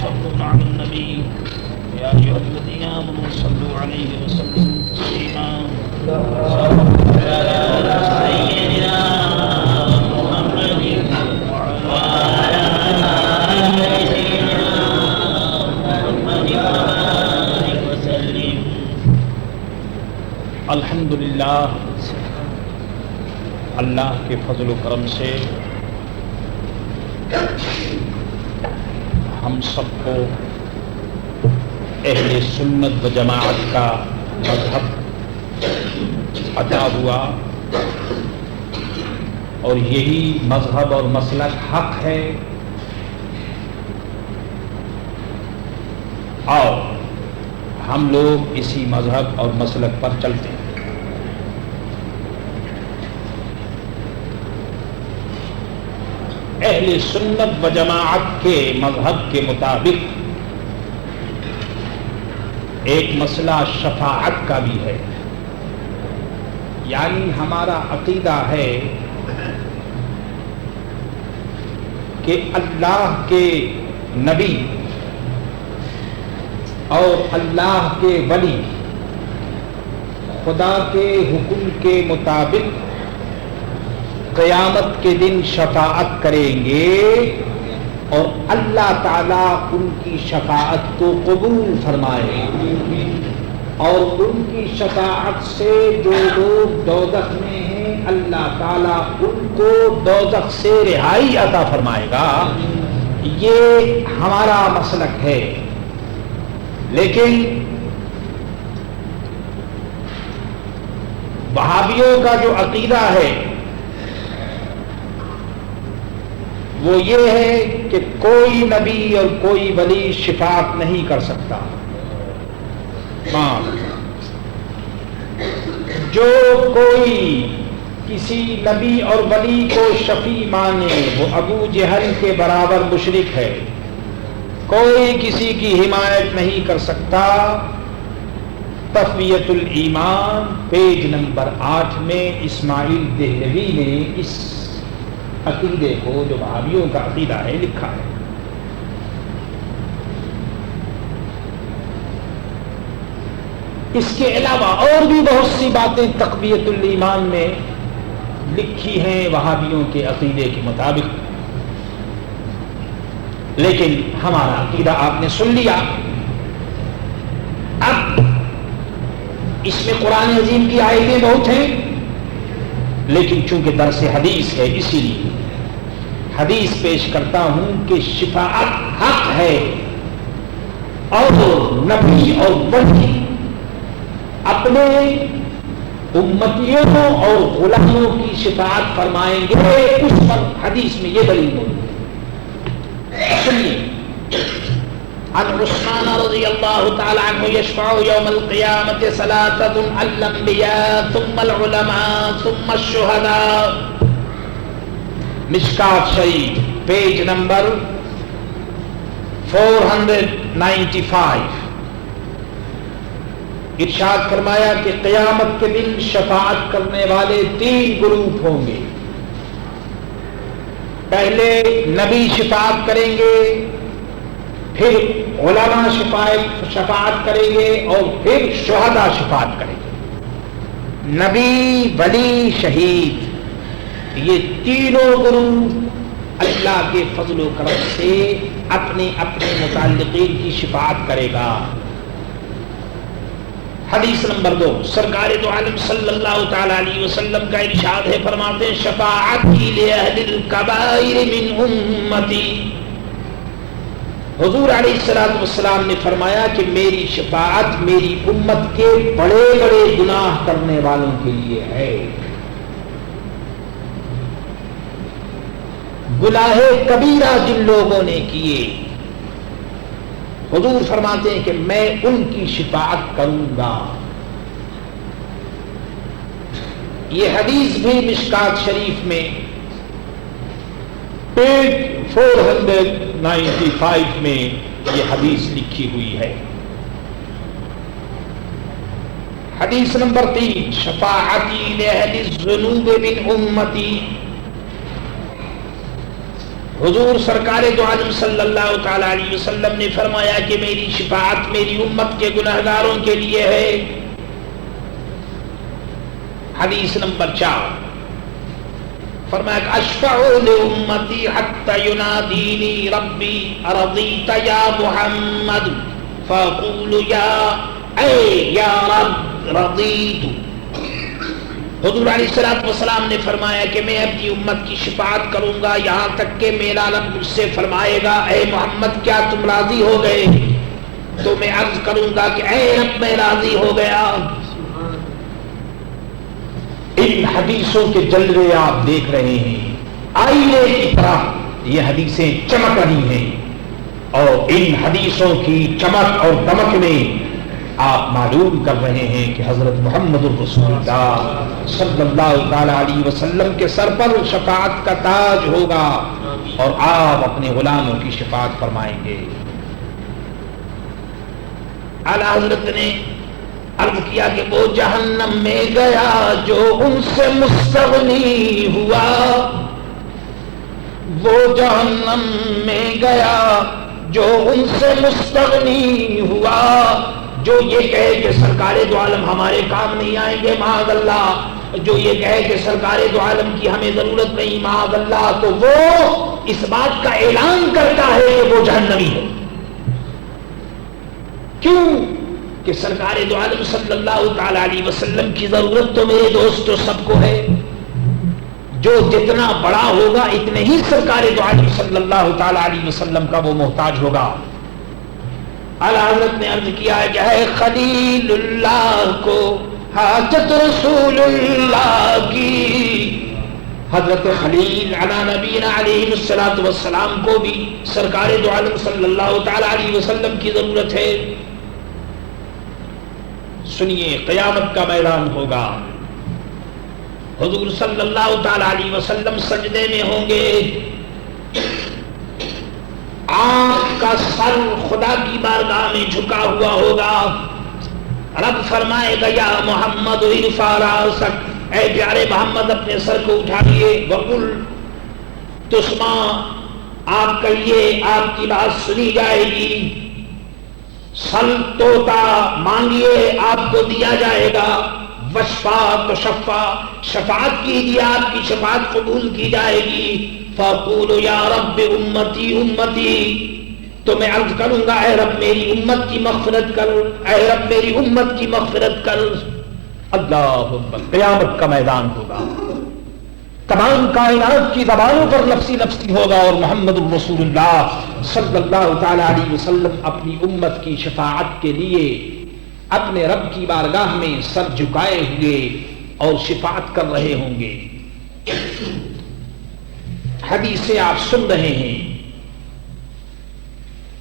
يصلون على النبي يا أيها الذين آمنوا صلوا عليه وسلموا تسليما صلوا على سيدنا محمد وعلى آل سيدنا محمد وآله وسلم. الحمدللہ، اللہ کے فضل و کرم سے ہم سب کو اہل سنت و جماعت کا مذہب عطا ہوا، اور یہی مذہب اور مسلک حق ہے. اور ہم لوگ اسی مذہب اور مسلک پر چلتے ہیں. اہل سنت و جماعت کے مذہب کے مطابق ایک مسئلہ شفاعت کا بھی ہے. یعنی ہمارا عقیدہ ہے کہ اللہ کے نبی اور اللہ کے ولی خدا کے حکم کے مطابق قیامت کے دن شفاعت کریں گے، اور اللہ تعالیٰ ان کی شفاعت کو قبول فرمائے، اور ان کی شفاعت سے جو لوگ دوزخ میں ہیں اللہ تعالیٰ ان کو دوزخ سے رہائی عطا فرمائے گا. یہ ہمارا مسلک ہے. لیکن وہابیوں کا جو عقیدہ ہے وہ یہ ہے کہ کوئی نبی اور کوئی ولی شفاعت نہیں کر سکتا. جو کوئی کسی نبی اور ولی کو شفیع مانے وہ ابو جہل کے برابر مشرک ہے. کوئی کسی کی حمایت نہیں کر سکتا. تقویۃ الایمان پیج نمبر 8 میں اسماعیل دہلوی نے اس عقیدے کو جو وہابیوں کا عقیدہ ہے لکھا ہے. اس کے علاوہ اور بھی بہت سی باتیں تقویۃ الایمان میں لکھی ہیں وہابیوں کے عقیدے کے مطابق. لیکن ہمارا عقیدہ آپ نے سن لیا. اب اس میں قرآن عظیم کی آیتیں بہت ہیں، لیکن چونکہ درس حدیث ہے اسی لیے حدیث پیش کرتا ہوں کہ شفاعت حق ہے، اور نبی اور ولی اپنے امتیوں اور غلاموں کی شفاعت فرمائیں گے. اس پر حدیث میں یہ دلیل موجود ہے. سنیے، عن عثمان رضی اللہ تعالی عنہ یشفع یوم القیامت ثلاثۃ الانبیاء ثم العلماء ثم الشہداء. مشکات شریف پیج نمبر 495. ارشاد فرمایا کہ قیامت کے دن شفاعت کرنے والے 3 گروپ ہوں گے. پہلے نبی شفاعت کریں گے، پھر علماء شفاعت کریں گے، اور پھر شہداء شفاعت کریں گے. نبی، ولی، شہید، یہ تینوں گروپ اللہ کے فضل و کرم سے اپنے اپنے متعلقین کی شفاعت کرے گا. حدیث نمبر 2، سرکار دو عالم صلی اللہ تعالی علیہ وسلم کا ارشاد ہے، فرماتے ہیں شفاعتی لأہل الکبائر من امتی. حضور علیہ السلام نے فرمایا کہ میری شفاعت میری امت کے بڑے بڑے گناہ کرنے والوں کے لیے ہے. گناہ کبیرہ جن لوگوں نے کیے، حضور فرماتے ہیں کہ میں ان کی شفاعت کروں گا. یہ حدیث بھی مشکات شریف میں پیج 495 میں یہ حدیث لکھی ہوئی ہے. حدیث نمبر 3، شفاعتی لأہل الذنوب من امتی. حضور سرکار دو عالم صلی اللہ تعالی علیہ وسلم نے فرمایا کہ میری شفاعت میری امت کے گناہگاروں کے لیے ہے۔ حدیث نمبر 4 فرمایا اشفع لامتی حتی ینادینی ربی ارضیت یا محمد فاقول یا رب رضیت۔ حضور علیہ الصلوۃ والسلام نے فرمایا کہ میں اپنی امت کی شفاعت کروں گا یہاں تک کہ میرا رب مجھ سے فرمائے گا اے محمد کیا تم راضی ہو گئے؟ تو میں عرض کروں گا کہ اے رب میں راضی ہو گیا۔ ان حدیثوں کے جلوے آپ دیکھ رہے ہیں، آئینے کی طرح یہ حدیثیں چمک رہی ہیں، اور ان حدیثوں کی چمک اور دمک میں آپ معلوم کر رہے ہیں کہ حضرت محمد الرسول اللہ صلی اللہ تعالی علیہ وسلم کے سر پر شفاعت کا تاج ہوگا اور آپ اپنے غلاموں کی شفاعت فرمائیں گے۔ اعلیٰ حضرت نے عرض کیا کہ وہ جہنم میں گیا جو ان سے مستغنی ہوا، وہ جہنم میں گیا جو ان سے مستغنی ہوا، جو یہ کہے کہ سرکار دو عالم ہمارے کام نہیں آئیں گے معاذ اللہ، جو یہ کہے کہ سرکار دو عالم کی ہمیں ضرورت نہیں معاذ اللہ، تو وہ اس بات کا اعلان کرتا ہے کہ وہ جہنمی ہے۔ کیوں کہ سرکار دو عالم صلی اللہ تعالی علیہ وسلم کی ضرورت تو میرے دوستو سب کو ہے، جو جتنا بڑا ہوگا اتنے ہی سرکار دو عالم صلی اللہ تعالی علیہ وسلم کا وہ محتاج ہوگا۔ اعلیٰ حضرت نے عرض کیا ہے کہ اے خلیل اللہ کو حاجت رسول اللہ کی، حضرت خلیل علی نبینا علیہ الصلوۃ والسلام کو بھی سرکار دو عالم صلی اللہ تعالی علیہ وسلم کی ضرورت ہے۔ سنیے قیامت کا میدان ہوگا، حضور صلی اللہ تعالی علیہ وسلم سجدے میں ہوں گے، آپ کا سر خدا کی بارگاہ میں جھکا ہوا ہوگا، رب فرمائے گا یا محمد ارفع راسک، اے پیارے محمد اپنے سر کو اٹھائیے، وقل تسمع، آپ کہیے آپ کی بات سنی جائے گی، سل توتا، مانگیے آپ کو دیا جائے گا، وشفا تشفا، شفاعت کیجیے آپ کی شفاعت قبول کی جائے گی، فاقول یا رب امتی امتی، تو میں عرض کروں گا اے رب میری امت کی مغفرت کر، اے رب میری امت کی مغفرت کر۔ اللہ اکبر، قیامت کا میدان ہوگا، تمام کائنات کی زبانوں پر لفظی لفظی ہوگا، اور محمد الرسول اللہ صلی اللہ تعالی علیہ وسلم اپنی امت کی شفاعت کے لیے اپنے رب کی بارگاہ میں سر جھکائے ہوئے اور شفاعت کر رہے ہوں گے۔ حدیثیں آپ سن رہے ہیں،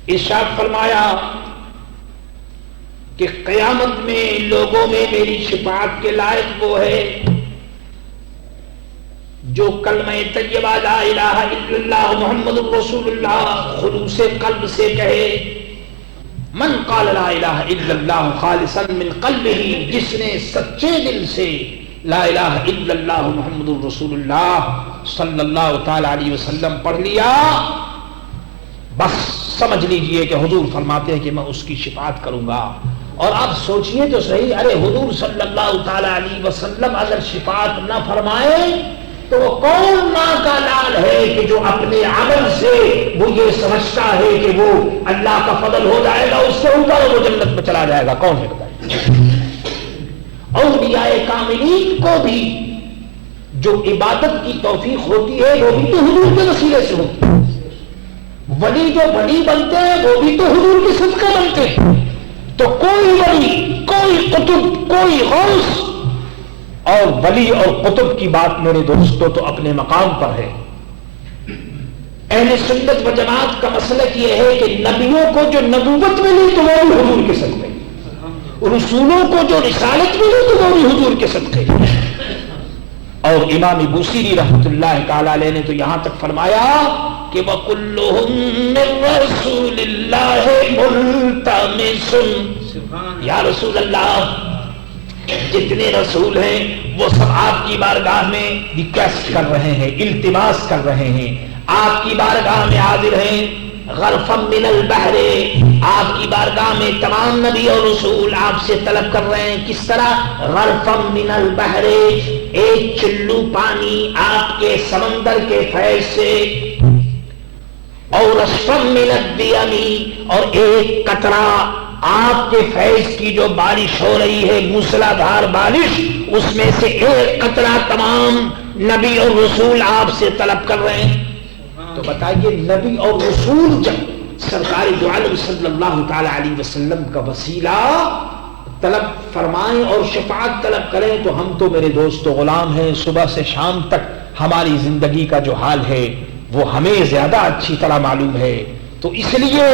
ارشاد فرمایا کہ قیامت میں لوگوں میں میری شفاعت کے لائق وہ ہے جو کلمہ طیبہ لا الہ الا اللہ محمد الرسول اللہ خلوص قلب سے کہے۔ من قال لا الہ الا اللہ خالصا من قلبہ، جس نے سچے دل سے لا الہ الا اللہ محمد الرسول اللہ صلی اللہ تعالی علیہ وسلم پڑھ لیا، بس سمجھ لیجئے کہ حضور فرماتے ہیں کہ میں اس کی شفاعت کروں گا۔ اور آپ سوچئے تو صحیح، ارے حضور صلی اللہ تعالی علیہ وسلم اگر شفاعت نہ فرمائے تو وہ کون ماں کا لال ہے کہ جو اپنے عمل سے وہ یہ سمجھتا ہے کہ وہ اللہ کا فضل ہو جائے گا، اس سے اوپر وہ جنت میں چلا جائے گا؟ کون ہے بتائیے؟ اولیاء کاملین کو بھی جو عبادت کی توفیق ہوتی ہے وہ بھی تو حضور کے وسیلے سے ہوتی ہے، ولی جو ولی بنتے ہیں وہ بھی تو حضور کے صدقے بنتے ہیں۔ تو کوئی ولی، کوئی قطب، کوئی غوث اور ولی اور قطب کی بات میرے دوستوں تو اپنے مقام پر ہے۔ اہل سنت و جماعت کا مسلک یہ ہے کہ نبیوں کو جو نبوت ملی تو وہ بھی حضور کے صدقے، رسولوں کو جو رسالت ملی تو وہ بھی حضور کے صدقے۔ اور امام بوصیری رحمۃ اللہ تعالی علیہ نے تو یہاں تک فرمایا کہ وَكُلُّهُم مِّن رَّسُولِ اللَّهِ مُلْتَمِسٌ، یا رسول اللہ جتنے رسول ہیں وہ سب آپ کی بارگاہ میں ریکویسٹ کر رہے ہیں، التماس کر رہے ہیں، آپ کی بارگاہ میں حاضر ہیں، غرفم من البحر، آپ کی بارگاہ میں تمام نبی اور رسول آپ سے طلب کر رہے ہیں. کس طرح؟ غرفم من البحر، ایک چلو پانی آپ کے سمندر کے فیض سے، اور رشفم من الدیم، اور ایک قطرہ آپ کے فیض کی جو بارش ہو رہی ہے موسلا دھار بارش، اس میں سے ایک قطرہ تمام نبی اور رسول آپ سے طلب کر رہے ہیں. تو بتائیے نبی اور رسول جب سرکار دو عالم صلی اللہ تعالی علیہ وسلم کا وسیلہ طلب فرمائیں اور شفاعت طلب کریں، تو ہم تو میرے دوستو غلام ہیں. صبح سے شام تک ہماری زندگی کا جو حال ہے وہ ہمیں زیادہ اچھی طرح معلوم ہے. تو اس لیے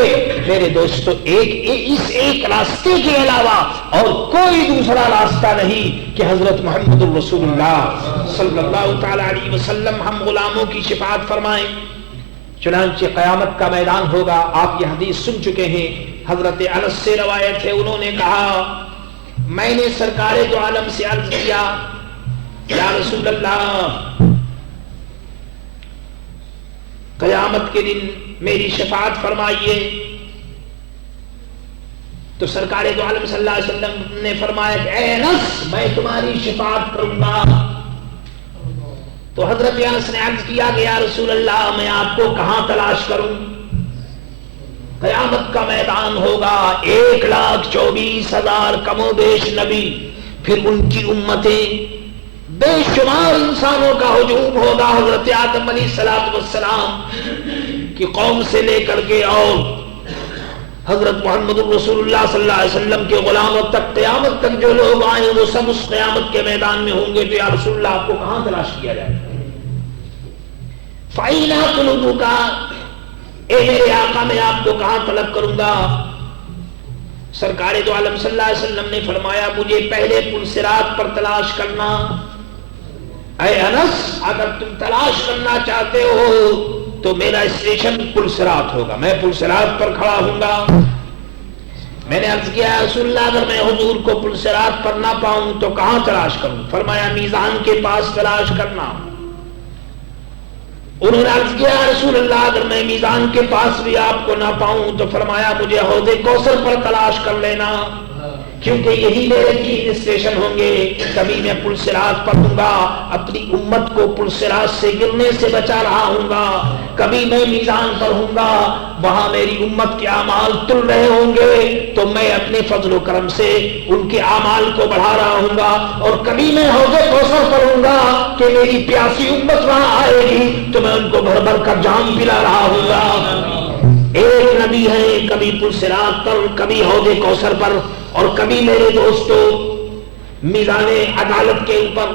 میرے دوستو اس ایک راستے کے علاوہ اور کوئی دوسرا راستہ نہیں کہ حضرت محمد الرسول اللہ صلی اللہ تعالی علیہ وسلم ہم غلاموں کی شفاعت فرمائیں. چنانچہ قیامت کا میدان ہوگا. آپ یہ حدیث سن چکے ہیں، حضرت انس سے روایت ہے، انہوں نے کہا میں نے سرکار دو عالم سے عرض کیا یا رسول اللہ قیامت کے دن میری شفاعت فرمائیے. تو سرکار دو عالم صلی اللہ علیہ وسلم نے فرمایا کہ اے انس میں تمہاری شفاعت کروں گا. تو حضرت انس نے عرض کیا کہ یا رسول اللہ میں آپ کو کہاں تلاش کروں؟ قیامت کا میدان ہوگا، 1,24,000 کم و بیش نبی، پھر ان کی امتیں، بے شمار انسانوں کا ہجوم ہوگا حضرت آدم علیہ السلام کی قوم سے لے کر کے اور حضرت محمد رسول اللہ صلی اللہ علیہ وسلم کے غلاموں تک، قیامت تک جو لوگ آئیں وہ سب اس قیامت کے میدان میں ہوں گے. تو یا رسول اللہ آپ کو کہاں تلاش کیا جائے؟ فَأَيْنَ أَطْلُبُكَ، اے میرے آقا میں آپ کو کہاں طلب کروں گا؟ سرکار دو عالم صلی اللہ علیہ وسلم نے فرمایا مجھے پہلے پل صراط پر تلاش کرنا. اے انس اگر تم تلاش کرنا چاہتے ہو تو میرا اسٹیشن پل صراط ہوگا، میں پل صراط پر کھڑا ہوں گا. میں نے عرض کیا رسول اللہ اگر میں حضور کو پل صراط پر نہ پاؤں تو کہاں تلاش کروں؟ فرمایا میزان کے پاس تلاش کرنا. انہوں نے عرض کیا رسول اللہ اگر میں میزان کے پاس بھی آپ کو نہ پاؤں تو فرمایا مجھے حوض کوثر پر تلاش کر لینا، کیونکہ یہی میرے 3 اسٹیشن ہوں گے. کبھی میں پل صراط پر ہوں گا، اپنی امت کو پل صراط سے گرنے سے بچا رہا ہوں گا. کبھی میں میزان پر ہوں گا، وہاں میری امت کے اعمال تل رہے ہوں گے تو میں اپنے فضل و کرم سے ان کے اعمال کو بڑھا رہا ہوں گا. اور کبھی میں حوض کوثر پر ہوں گا کہ میری پیاسی امت وہاں آئے گی تو میں ان کو بھر بھر کر جام پلا رہا ہوں گا. ایک نبی ہے کبھی پل صراط پر، کبھی حوض کوثر پر، اور کبھی میرے دوستو میزان عدالت کے اوپر.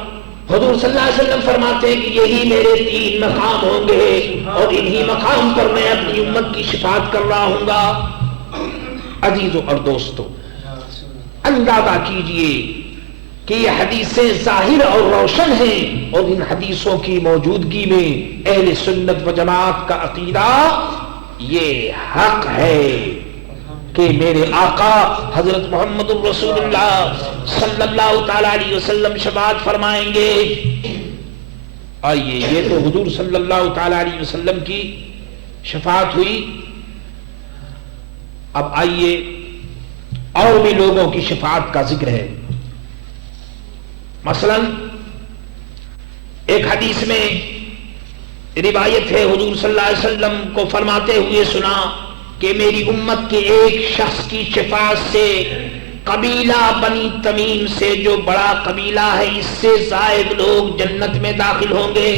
حضور صلی اللہ علیہ وسلم فرماتے ہیں کہ یہی میرے 3 مقام ہوں گے اور انہی مقام پر میں اپنی امت کی شفاعت کر رہا ہوں گا. عزیزو اور دوستو اندازہ کیجئے کہ یہ حدیثیں ظاہر اور روشن ہیں، اور ان حدیثوں کی موجودگی میں اہل سنت و جماعت کا عقیدہ یہ حق ہے کہ میرے آقا حضرت محمد الرسول اللہ صلی اللہ تعالی علیہ وسلم شفاعت فرمائیں گے. آئیے یہ تو حضور صلی اللہ تعالی علیہ وسلم کی شفاعت ہوئی. اب آئیے اور بھی لوگوں کی شفاعت کا ذکر ہے. مثلا ایک حدیث میں روایت ہے حضور صلی اللہ علیہ وسلم کو فرماتے ہوئے سنا کہ میری امت کے ایک شخص کی شفاعت سے قبیلہ بنی تمیم سے جو بڑا قبیلہ ہے اس سے زائد لوگ جنت میں داخل ہوں گے.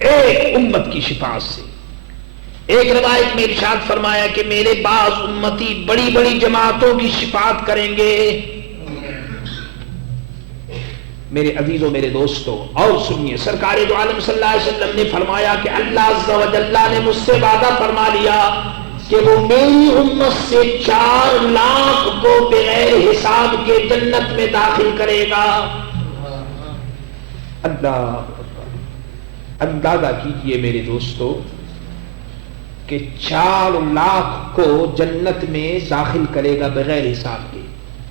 ایک امت کی شفاعت سے. ایک روایت میں ارشاد فرمایا کہ میرے بعض امتی بڑی بڑی جماعتوں کی شفاعت کریں گے. میرے عزیزوں میرے دوستو اور سنیے، سرکار دو عالم صلی اللہ علیہ وسلم نے فرمایا کہ اللہ عز و جل نے مجھ سے وعدہ فرما لیا کہ وہ میری امت سے 4 لاکھ کو بغیر حساب کے جنت میں داخل کرے گا. اندازہ کیجئے میرے دوستو کہ 4 لاکھ کو جنت میں داخل کرے گا بغیر حساب کے.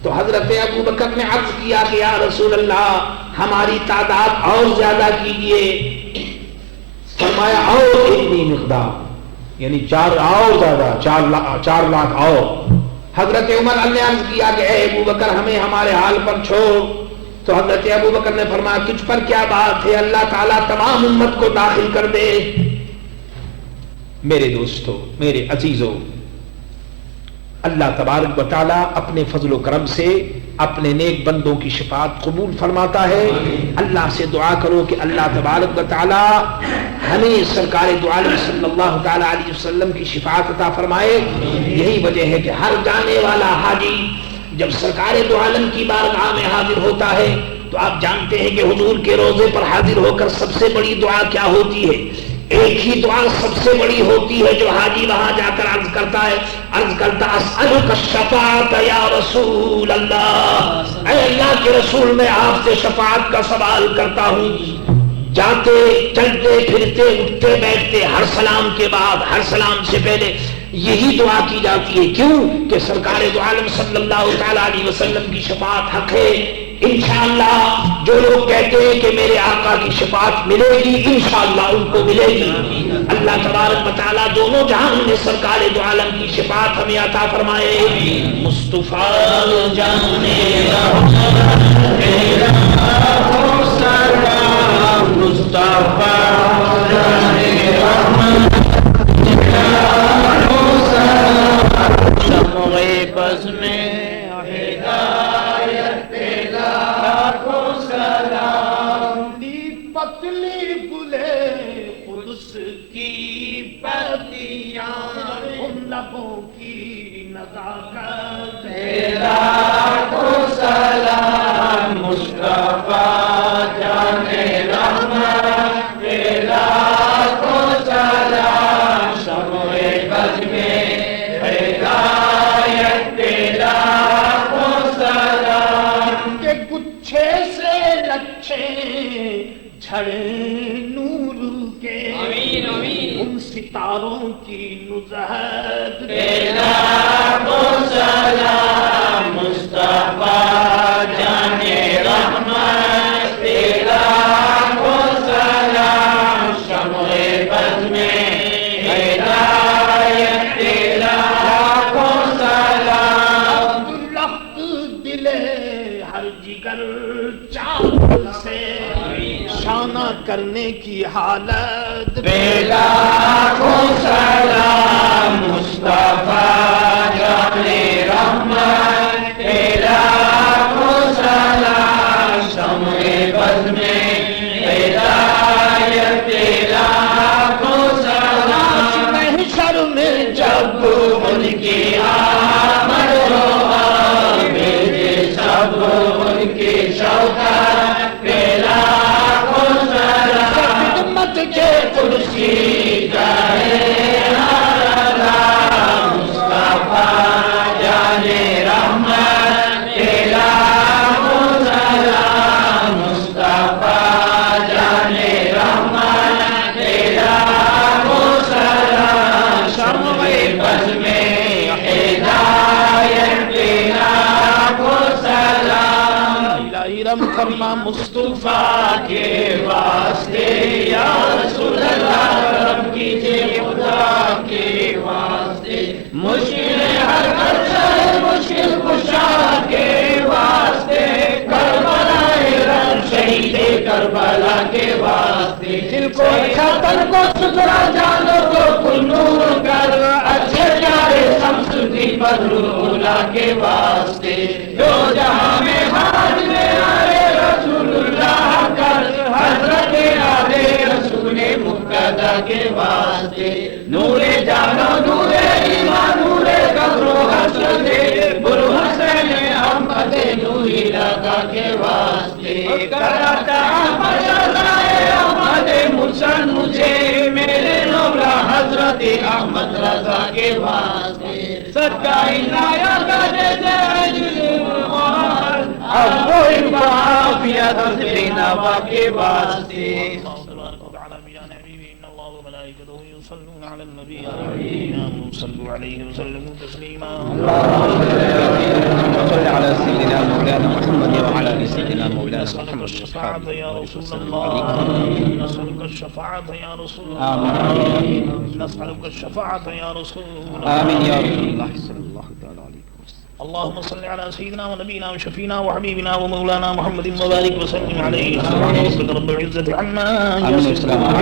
تو حضرت ابو بکر نے عرض کیا کہ یا رسول اللہ ہماری تعداد اور زیادہ کیجئے. فرمایا اور اتنی مقدار، یعنی 4 اور زیادہ، 4 لاکھ اور۔ حضرت عمر نے عرض کیا کہ اے ابو بکر ہمیں ہمارے حال پر چھوڑ، تو حضرت ابو بکر نے فرمایا تجھ پر کیا بات ہے، اللہ تعالیٰ تمام امت کو داخل کر دے۔ میرے دوستو، میرے عزیزو، اللہ تبارک و تعالیٰ اپنے فضل و کرم سے اپنے نیک بندوں کی شفاعت قبول فرماتا ہے۔ اللہ سے دعا کرو کہ اللہ تبارک و تعالیٰ ہمیں سرکار دو عالم صلی اللہ تعالیٰ علیہ وسلم کی شفاعت عطا فرمائے۔ یہی وجہ ہے کہ ہر جانے والا حاجی جب سرکار دو عالم کی بارگاہ میں حاضر ہوتا ہے تو آپ جانتے ہیں کہ حضور کے روضے پر حاضر ہو کر سب سے بڑی دعا کیا ہوتی ہے؟ ایک ہی دعا سب سے بڑی ہوتی ہے جو حاجی وہاں جا کر عرض کرتا ہے، اسألک الشفاعۃ یا رسول اللہ، اے اللہ کے رسول میں آپ سے شفاعت کا سوال کرتا ہوں۔ جاتے چلتے پھرتے اٹھتے بیٹھتے ہر سلام کے بعد، ہر سلام سے پہلے یہی دعا کی جاتی ہے۔ کیوں؟ کہ سرکار دو عالم صلی اللہ تعالیٰ علیہ وسلم کی شفاعت حق ہے۔ انشاءاللہ جو لوگ کہتے ہیں کہ میرے آقا کی شفاعت ملے گی، انشاءاللہ ان کو ملے گی۔ اللہ تبارک و تعالیٰ دونوں جہان میں سرکار دو عالم کی شفاعت ہمیں عطا فرمائے۔ مصطفیٰ جانے بس میں ہدایت لاکھوں سلام، پتلی گلے قدس کی پتیاں، ان لبوں کی نزاکت لاکھوں سلام، مصطفیٰ جانے رحمت لاکھوں سلام، شمع بز میں نور کے ان ستاروں کی نزہت لاکھوں سلام، مصطفیٰ جانے رحمت لاکھوں سلام، شمع بز میں ہدایت لاکھوں سلام، لخت دل ہر جگر چاول سے شانہ کرنے کی حالت لاکھوں سلام، مصطفیٰ جانے رحمت لاکھوں سلام، شمع بز میں ہدایت لاکھوں سلام، محشر میں جب ان کی آمد ہو میرے سب ان کی شوکت کے کرسی جائے مصطفیٰ جانے رحمت لاکھوں سلام، مصطفیٰ جانے رحمت لاکھوں سلام، شمع بز میں ہدایت لاکھوں سلام، الہی رحم فرما مصطفیٰ کے واسطے یا رسول اللہ، کرم کیجئے خدا کے واسطے، مشکل ہر کر مشکل کشا کے واسطے، کربلا رب شہید کربلا کے واسطے، دل کو اچھا تن کو ستھرا جانو کو کل نور کر، اچھے پیارے شمس دی بدر اولا کے واسطے، جو جہاں میں حاج میں آئے رسول اللہ کر، حضرت آدھے رسول مقتدی کے واسطے، نور جانو نور ایمان نور قبر و حسن برو حسین احمد نوری لگا کے واسطے، کراتا احمد رضائے احمد مرسل مجھے میرے مولا حضرت احمد رضا کے واسطے، صدقہ عنایت دے نوا کے واسطے، يصلون على النبي صلوا عليه وسلموا تسليما اللهم صل على على سيدنا مولانا محمد وعلى آل سيدنا مولانا محمد. الشفاعة يا رسول الله، نسألك الشفاعة يا رسول الله، آمين. نسألك الشفاعة يا رسول الله. آمين يا رسول الله صلى الله تعالى عليه وسلم. اللهم صل على سيدنا ونبينا وشفينا وحبيبنا ومولانا محمد وبارك وسلم عليه. سبحان ربك رب العزة عما يصفون.